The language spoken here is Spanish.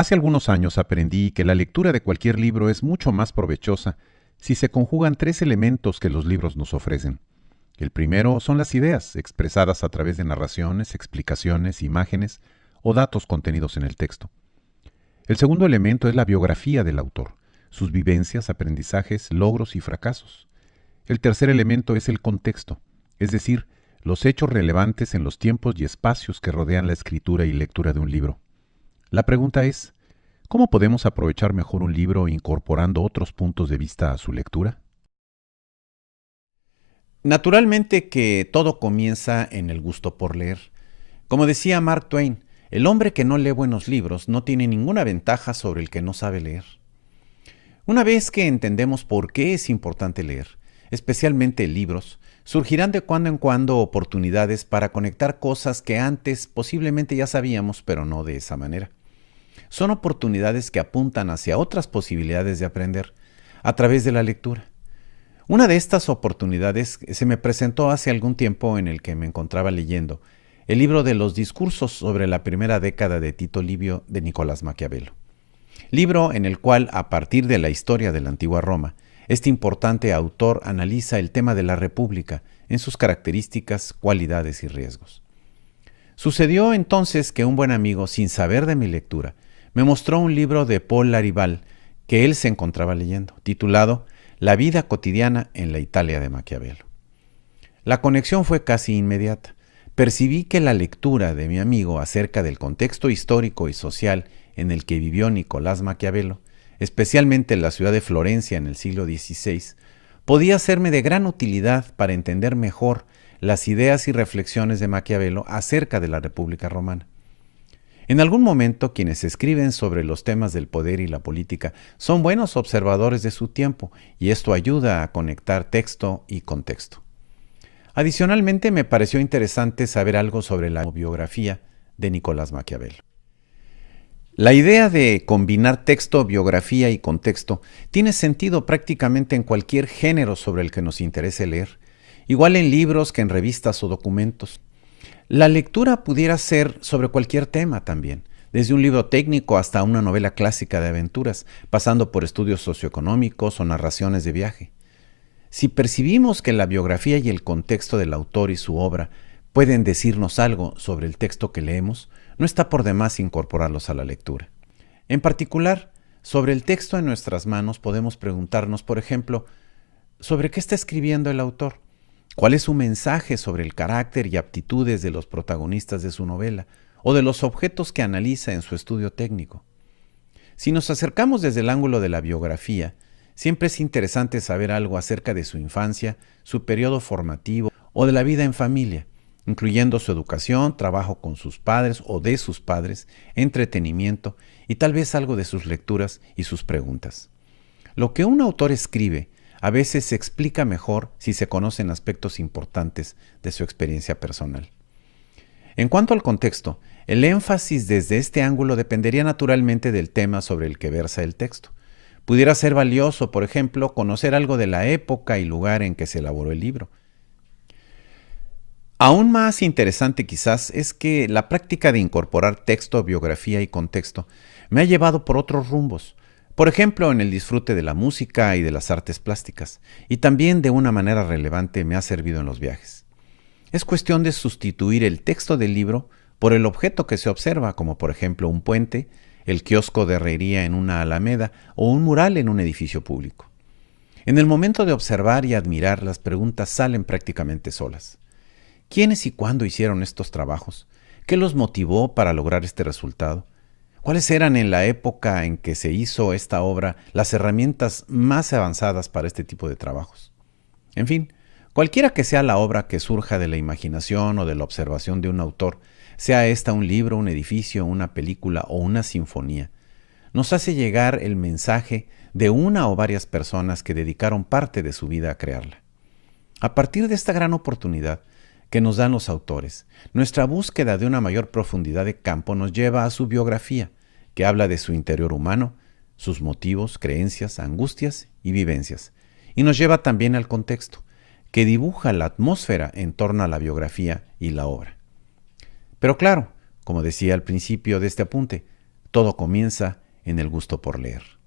Hace algunos años aprendí que la lectura de cualquier libro es mucho más provechosa si se conjugan tres elementos que los libros nos ofrecen. El primero son las ideas, expresadas a través de narraciones, explicaciones, imágenes o datos contenidos en el texto. El segundo elemento es la biografía del autor, sus vivencias, aprendizajes, logros y fracasos. El tercer elemento es el contexto, es decir, los hechos relevantes en los tiempos y espacios que rodean la escritura y lectura de un libro. La pregunta es, ¿cómo podemos aprovechar mejor un libro incorporando otros puntos de vista a su lectura? Naturalmente que todo comienza en el gusto por leer. Como decía Mark Twain, el hombre que no lee buenos libros no tiene ninguna ventaja sobre el que no sabe leer. Una vez que entendemos por qué es importante leer, especialmente libros, surgirán de cuando en cuando oportunidades para conectar cosas que antes posiblemente ya sabíamos, pero no de esa manera. Son oportunidades que apuntan hacia otras posibilidades de aprender a través de la lectura. Una de estas oportunidades se me presentó hace algún tiempo en el que me encontraba leyendo el libro de los discursos sobre la primera década de Tito Livio de Nicolás Maquiavelo. Libro en el cual, a partir de la historia de la antigua Roma, este importante autor analiza el tema de la república en sus características, cualidades y riesgos. Sucedió entonces que un buen amigo, sin saber de mi lectura, me mostró un libro de Paul Larival que él se encontraba leyendo, titulado La vida cotidiana en la Italia de Maquiavelo. La conexión fue casi inmediata. Percibí que la lectura de mi amigo acerca del contexto histórico y social en el que vivió Nicolás Maquiavelo, especialmente en la ciudad de Florencia en el siglo XVI, podía serme de gran utilidad para entender mejor las ideas y reflexiones de Maquiavelo acerca de la República Romana. En algún momento, quienes escriben sobre los temas del poder y la política son buenos observadores de su tiempo, y esto ayuda a conectar texto y contexto. Adicionalmente, me pareció interesante saber algo sobre la biografía de Nicolás Maquiavelo. La idea de combinar texto, biografía y contexto tiene sentido prácticamente en cualquier género sobre el que nos interese leer, igual en libros que en revistas o documentos. La lectura pudiera ser sobre cualquier tema también, desde un libro técnico hasta una novela clásica de aventuras, pasando por estudios socioeconómicos o narraciones de viaje. Si percibimos que la biografía y el contexto del autor y su obra pueden decirnos algo sobre el texto que leemos, no está por demás incorporarlos a la lectura. En particular, sobre el texto en nuestras manos podemos preguntarnos, por ejemplo, ¿sobre qué está escribiendo el autor? ¿Cuál es su mensaje sobre el carácter y aptitudes de los protagonistas de su novela o de los objetos que analiza en su estudio técnico? Si nos acercamos desde el ángulo de la biografía, siempre es interesante saber algo acerca de su infancia, su periodo formativo o de la vida en familia, incluyendo su educación, trabajo con sus padres o de sus padres, entretenimiento y tal vez algo de sus lecturas y sus preguntas. Lo que un autor escribe a veces se explica mejor si se conocen aspectos importantes de su experiencia personal. En cuanto al contexto, el énfasis desde este ángulo dependería naturalmente del tema sobre el que versa el texto. Pudiera ser valioso, por ejemplo, conocer algo de la época y lugar en que se elaboró el libro. Aún más interesante quizás es que la práctica de incorporar texto, biografía y contexto me ha llevado por otros rumbos, por ejemplo en el disfrute de la música y de las artes plásticas, y también de una manera relevante me ha servido en los viajes. Es cuestión de sustituir el texto del libro por el objeto que se observa, como por ejemplo un puente, el kiosco de herrería en una alameda o un mural en un edificio público. En el momento de observar y admirar, las preguntas salen prácticamente solas. ¿Quiénes y cuándo hicieron estos trabajos? ¿Qué los motivó para lograr este resultado? ¿Cuáles eran en la época en que se hizo esta obra las herramientas más avanzadas para este tipo de trabajos? En fin, cualquiera que sea la obra que surja de la imaginación o de la observación de un autor, sea esta un libro, un edificio, una película o una sinfonía, nos hace llegar el mensaje de una o varias personas que dedicaron parte de su vida a crearla. A partir de esta gran oportunidad que nos dan los autores, nuestra búsqueda de una mayor profundidad de campo nos lleva a su biografía, que habla de su interior humano, sus motivos, creencias, angustias y vivencias, y nos lleva también al contexto, que dibuja la atmósfera en torno a la biografía y la obra. Pero claro, como decía al principio de este apunte, Todo comienza en el gusto por leer.